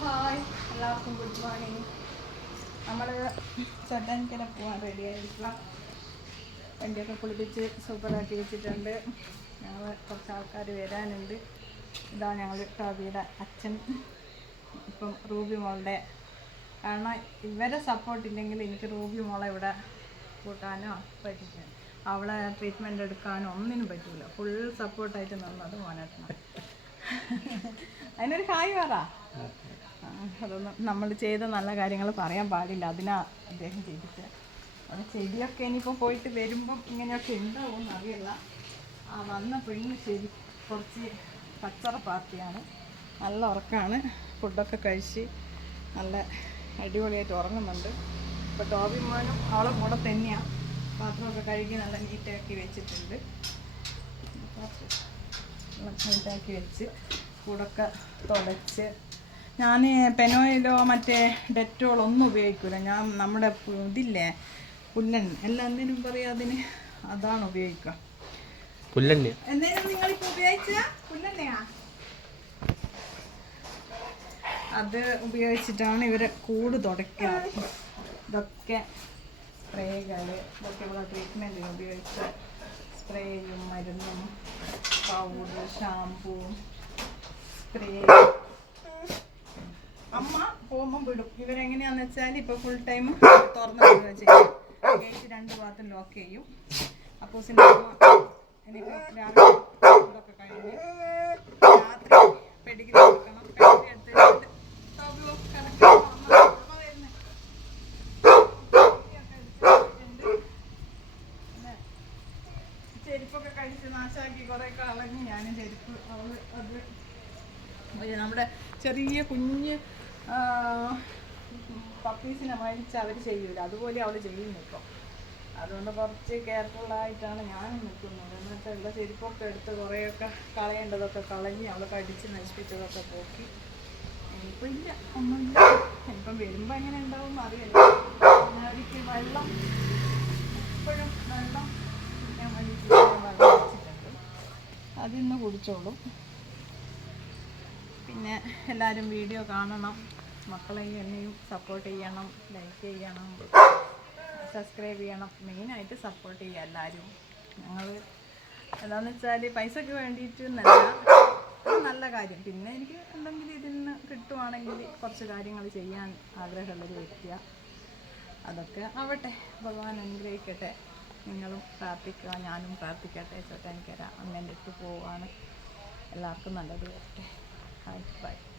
Hi എല്ലാവർക്കും good morning നമ്മൾ ചട്ടാനിക്കര പോകാൻ റെഡി ആയിട്ടുള്ള വണ്ടിയൊക്കെ കുളിപ്പിച്ച് സൂപ്പറാക്കി വെച്ചിട്ടുണ്ട്. ഞങ്ങൾ കുറച്ച് ആൾക്കാർ വരാനുണ്ട്. ഇതാ ഞങ്ങൾ ടോബിയുടെ അച്ഛൻ ഇപ്പം റൂബി മോളുടെ. കാരണം ഇവരെ സപ്പോർട്ട് ഇല്ലെങ്കിൽ എനിക്ക് റൂബി മോളെ ഇവിടെ കൂട്ടാനോ പറ്റില്ല. അവളെ ട്രീറ്റ്മെന്റ് എടുക്കാനോ ഒന്നിനും പറ്റില്ല ഫുൾ സപ്പോർട്ടായിട്ട് നിന്നത് മോനേട്ടനാണ് അതിനൊരു കായ് ആ, അതൊന്നും നമ്മൾ ചെയ്ത നല്ല കാര്യങ്ങൾ പറയാൻ പാടില്ല. അതിനാ അദ്ദേഹം ചെയ്തിട്ട്. അത് ചെടിയൊക്കെ ഇനിയിപ്പോൾ പോയിട്ട് വരുമ്പം ഇങ്ങനെയൊക്കെ ഉണ്ടാവും അറിയില്ല ആ വന്ന പെണ്ണ് ശരി കുറച്ച് കച്ചറ പാർട്ടിയാണ്. നല്ല ഉറക്കമാണ് ഫുഡൊക്കെ കഴിച്ച് നല്ല അടിപൊളിയായിട്ട് ഉറങ്ങുന്നുണ്ട്. ഇപ്പോൾ ടോബി മോനും അവളെ കൂടെ തന്നെയാണ് പാത്രമൊക്കെ കഴുകി നല്ല നീറ്റാക്കി വെച്ചിട്ടുണ്ട്. നീറ്റാക്കി വെച്ച് കൂടൊക്കെ തുടച്ച് ഞാൻ പെനോയിലോ മറ്റേ ഡെറ്റോളോ ഒന്നും ഉപയോഗിക്കില്ല ഞാൻ നമ്മുടെ ഇതില്ലേ? പുല്ലെണ്ണ എല്ലാം എന്തിനും പറയാം അതിന്? അതാണ് ഉപയോഗിക്കുക. പുല്ലെണ്ണ എന്തേലും നിങ്ങളിപ്പോൾ ഉപയോഗിച്ച? പുല്ലെണ്ണയാ അത് ഉപയോഗിച്ചിട്ടാണ് ഇവരെ കൂട് തുടയ്ക്കാറ് ഇതൊക്കെ സ്പ്രേകൾ ഇതൊക്കെ ഇവിടെ ട്രീറ്റ്മെന്റിന് ഉപയോഗിച്ച സ്പ്രേയും മരുന്നും പൗഡർ ഷാമ്പൂ സ്പ്രേ പോകുമ്പോൾ വിടും ഇവരെങ്ങനെയാന്ന് വെച്ചാൽ ഇപ്പോൾ ഫുൾ ടൈം തുറന്നു ഗേറ്റ് രണ്ട് ഭാഗത്തും ലോക്ക് ചെയ്യും. അപ്പോസിന്റെ അമ്മ ചെരുപ്പ് അവൾ അത്. നമ്മുടെ ചെറിയ കുഞ്ഞ് പപ്പീസിനെ മേടിച്ച് അവർ ചെയ്യൂല. അതുപോലെ അവൾ ചെയ്യും ഇപ്പോൾ അതുകൊണ്ട് കുറച്ച് കെയർഫുള്ളായിട്ടാണ് ഞാൻ നിൽക്കുന്നത്. എന്ന് വെച്ചാൽ ഉള്ള ചെരുപ്പൊക്കെ എടുത്ത് കുറേയൊക്കെ കളയേണ്ടതൊക്കെ കളഞ്ഞ് അവൾ കടിച്ച് നശിപ്പിച്ചതൊക്കെ പോക്കി. ഇനിയിപ്പോൾ ഇല്ല. ഒന്നുമില്ല. ഇപ്പം വരുമ്പോൾ എങ്ങനെ ഉണ്ടാവും അറിയില്ല. അവർക്ക് വെള്ളം. എപ്പോഴും വെള്ളം കുടിക്കാൻ വെള്ളം വെച്ചിട്ടുണ്ട് അതിന്ന് കുടിച്ചോളും. പിന്നെ എല്ലാവരും വീഡിയോ കാണണം. മക്കളെയും എന്നെയും സപ്പോർട്ട് ചെയ്യണം ലൈക്ക് ചെയ്യണം സബ്സ്ക്രൈബ് ചെയ്യണം. മെയിനായിട്ട് സപ്പോർട്ട് ചെയ്യുക എല്ലാവരും ഞങ്ങൾ എന്താണെന്ന് വെച്ചാൽ പൈസക്ക് വേണ്ടിയിട്ട് നല്ല നല്ല കാര്യം. പിന്നെ എനിക്ക് എന്തെങ്കിലും ഇതിൽ നിന്ന് കിട്ടുവാണെങ്കിൽ കുറച്ച് കാര്യങ്ങൾ ചെയ്യാൻ ആഗ്രഹമുള്ളൊരു വ്യക്തിയാണ് അതൊക്കെ ആവട്ടെ. ഭഗവാൻ അനുഗ്രഹിക്കട്ടെ. നിങ്ങളും പ്രാർത്ഥിക്കുക ഞാനും പ്രാർത്ഥിക്കട്ടെ. ചോട്ടാനിക്കര അങ്ങനെ ഇട്ട് പോവാണ് എല്ലാവർക്കും നല്ലത് വരട്ടെ. All right, bye.